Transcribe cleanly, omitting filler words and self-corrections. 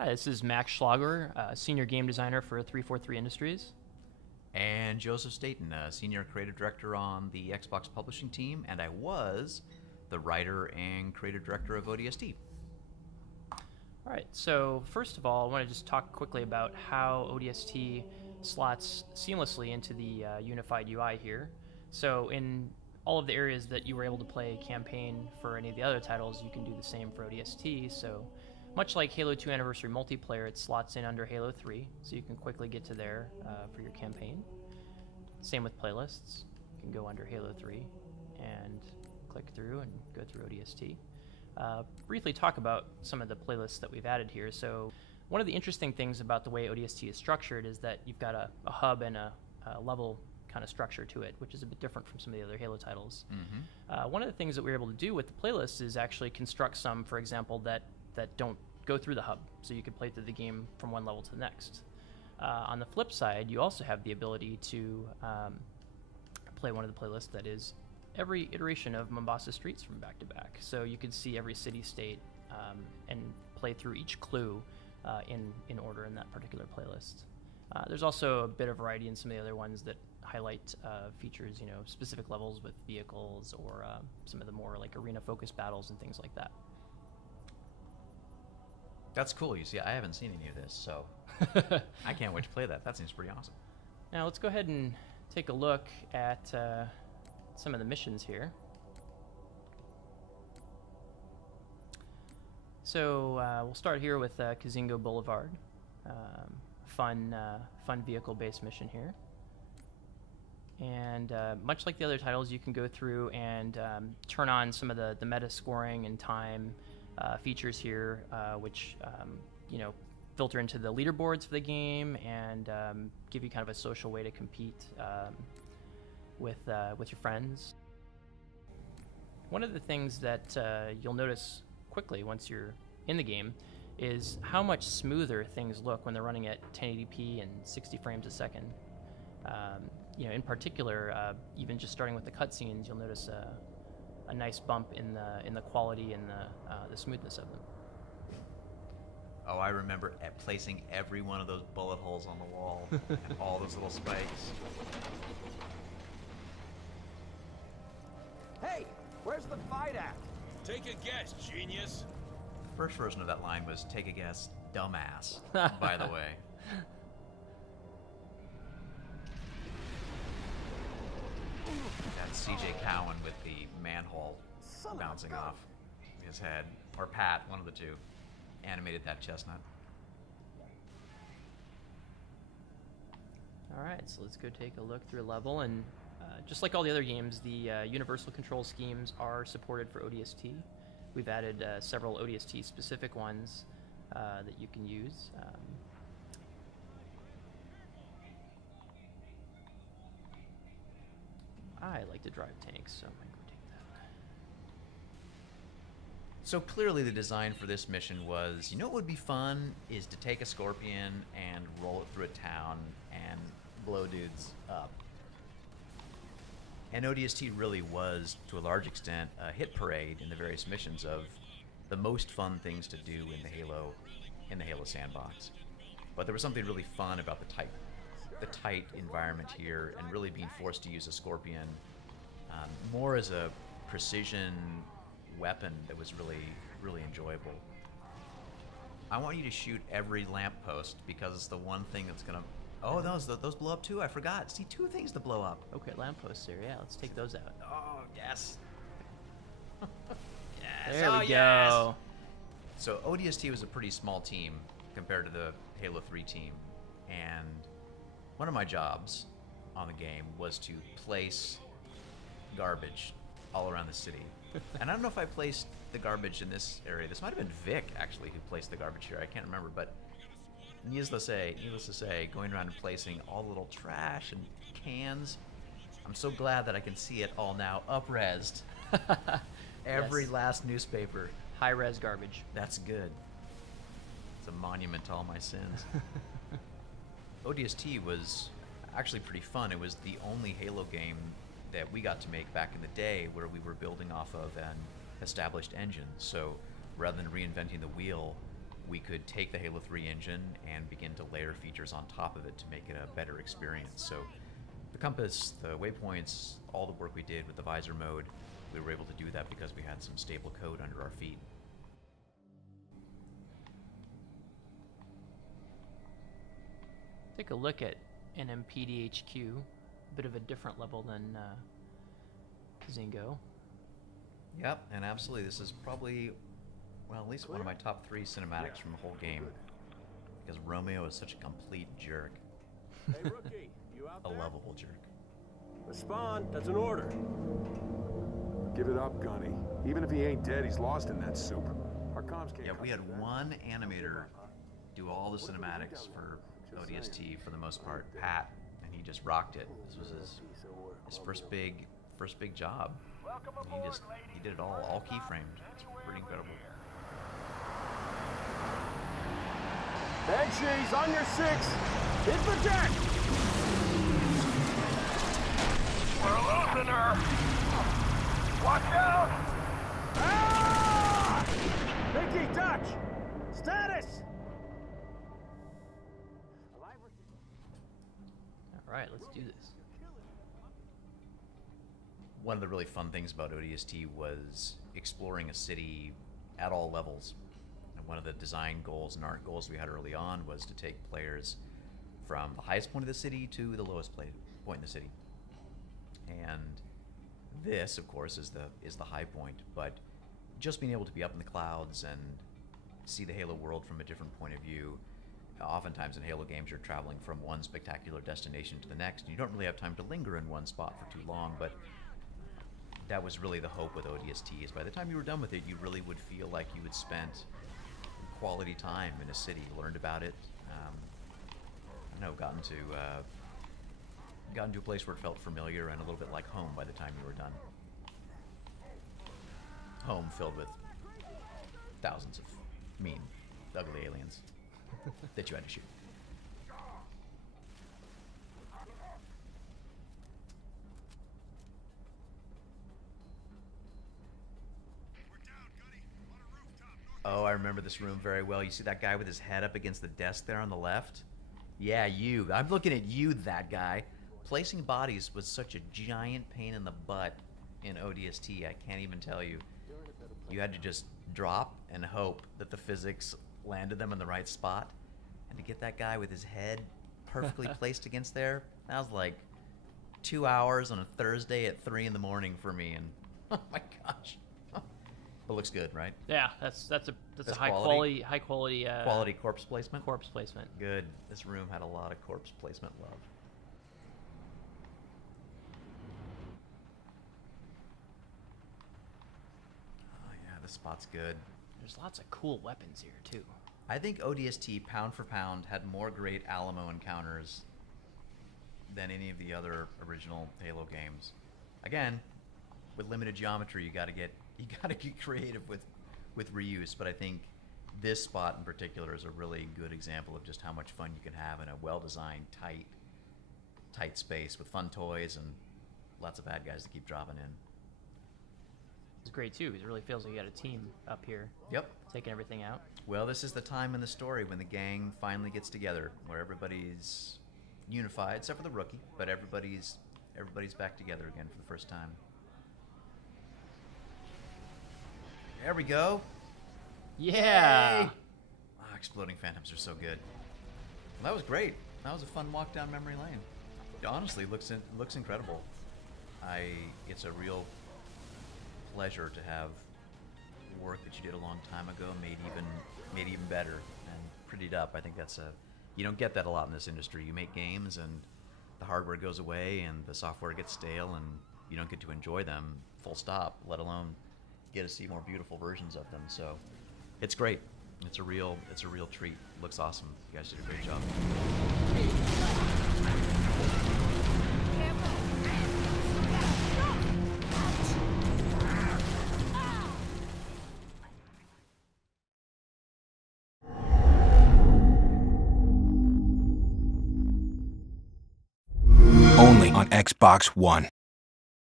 Hi, this is Max Schlager, Senior Game Designer for 343 Industries. And Joseph Staten, Senior Creative Director on the Xbox Publishing team, and I was the writer and creative director of ODST. All right, so first of all, I want to just talk quickly about how ODST slots seamlessly into the unified UI here. So in all of the areas that you were able to play campaign for any of the other titles, you can do the same for ODST. So much like Halo 2 Anniversary Multiplayer, it slots in under Halo 3, so you can quickly get to there for your campaign. Same with playlists. You can go under Halo 3 and click through and go through ODST. Briefly talk about some of the playlists that we've added here. So one of the interesting things about the way ODST is structured is that you've got a hub and a level kind of structure to it, which is a bit different from some of the other Halo titles. Mm-hmm. One of the things that we're able to do with the playlists is actually construct some, for example, that don't go through the hub, so you can play through the game from one level to the next. On the flip side, you also have the ability to play one of the playlists that is every iteration of Mombasa Streets from back to back. So you can see every city-state and play through each clue in order in that particular playlist. There's also a bit of variety in some of the other ones that highlight features, specific levels with vehicles or some of the more like arena-focused battles and things like that. That's cool. You see, I haven't seen any of this, so I can't wait to play that. That seems pretty awesome. Now let's go ahead and take a look at some of the missions here. So we'll start here with Kazingo Boulevard. Fun vehicle-based mission here. And much like the other titles, you can go through and turn on some of the meta scoring and time features here, which filter into the leaderboards for the game and give you kind of a social way to compete with your friends. One of the things that you'll notice quickly once you're in the game is how much smoother things look when they're running at 1080p and 60 frames a second. In particular, even just starting with the cutscenes, you'll notice a nice bump in the quality and the smoothness of them. Oh, I remember placing every one of those bullet holes on the wall and all those little spikes. Hey, where's the fight at? Take a guess, genius. The first version of that line was "Take a guess, dumbass." By the way. That's CJ Cowan with the manhole bouncing off his head. Or Pat, one of the two, animated that chestnut. Alright, so let's go take a look through a level, and just like all the other games, the universal control schemes are supported for ODST. We've added several ODST specific ones that you can use. I like to drive tanks, so I'm going to take that. So clearly the design for this mission was, what would be fun is to take a scorpion and roll it through a town and blow dudes up. And ODST really was, to a large extent, a hit parade in the various missions of the most fun things to do in the Halo sandbox. But there was something really fun about the tight environment here, and really being forced to use a scorpion more as a precision weapon that was really, really enjoyable. I want you to shoot every lamppost because it's the one thing that's gonna. Oh, those blow up too. I forgot. See, two things to blow up. Okay, lampposts here. Yeah, let's take those out. Oh yes. Yes. There we go. Yes. So ODST was a pretty small team compared to the Halo 3 team, and one of my jobs on the game was to place garbage all around the city. And I don't know if I placed the garbage in this area. This might have been Vic, actually, who placed the garbage here. I can't remember, but needless to say, going around and placing all the little trash and cans. I'm so glad that I can see it all now up-resed. Every last newspaper. High-res garbage. That's good. It's a monument to all my sins. ODST was actually pretty fun. It was the only Halo game that we got to make back in the day where we were building off of an established engine. So rather than reinventing the wheel, we could take the Halo 3 engine and begin to layer features on top of it to make it a better experience. So the compass, the waypoints, all the work we did with the visor mode, we were able to do that because we had some stable code under our feet. Take a look at NMPDHQ, a bit of a different level than Zingo. Yep, and absolutely, this is probably, well, at least one of my top 3 cinematics from the whole game. Because Romeo is such a complete jerk. Hey, rookie, you out A there? lovable jerk. Respond. That's an order. Give it up, Gunny. Even if he ain't dead, he's lost in that soup. Our comms can't. Yeah, we had one animator do all the cinematics for ODST for the most part, Pat, and he just rocked it. This was his first big job. He did it all keyframed. It's pretty incredible. Bag she's on your 6. Hit the deck. We're losing her. Watch out! Ah! Mickey, Dutch. Status. All right, let's do this. One of the really fun things about ODST was exploring a city at all levels. And one of the design goals and art goals we had early on was to take players from the highest point of the city to the lowest point in the city. And this, of course, is the high point, but just being able to be up in the clouds and see the Halo world from a different point of view. Oftentimes in Halo games, you're traveling from one spectacular destination to the next, and you don't really have time to linger in one spot for too long, but that was really the hope with ODST, is by the time you were done with it, you really would feel like you had spent quality time in a city, learned about it, I don't know, gotten to a place where it felt familiar and a little bit like home by the time you were done. Home filled with thousands of mean, ugly aliens that you had to shoot. Oh, I remember this room very well. You see that guy with his head up against the desk there on the left? Yeah, you. I'm looking at you, that guy. Placing bodies was such a giant pain in the butt in ODST, I can't even tell you. You had to just drop and hope that the physics landed them in the right spot. And to get that guy with his head perfectly placed against there, that was like 2 hours on a Thursday at 3 in the morning for me, and oh my gosh. But looks good, right? Yeah, that's a high quality. quality Quality corpse placement? corpse placement. Good. This room had a lot of corpse placement love. Oh yeah, this spot's good. There's lots of cool weapons here too. I think ODST, pound for pound, had more great Alamo encounters than any of the other original Halo games. Again, with limited geometry, you gotta get creative with reuse, but I think this spot in particular is a really good example of just how much fun you can have in a well-designed, tight space with fun toys and lots of bad guys to keep dropping in. It's great too, because it really feels like you got a team up here. Yep. Taking everything out. Well, this is the time in the story when the gang finally gets together, where everybody's unified, except for the rookie, but everybody's back together again for the first time. There we go. Yeah. Yay! Ah, exploding phantoms are so good. Well, that was great. That was a fun walk down memory lane. It honestly looks incredible. It's a real pleasure to have work that you did a long time ago made even better and prettied up. I think you don't get that a lot in this industry. You make games and the hardware goes away and the software gets stale and you don't get to enjoy them full stop, let alone get to see more beautiful versions of them. So it's great. It's a real treat. Looks awesome. You guys did a great job. Only on Xbox One.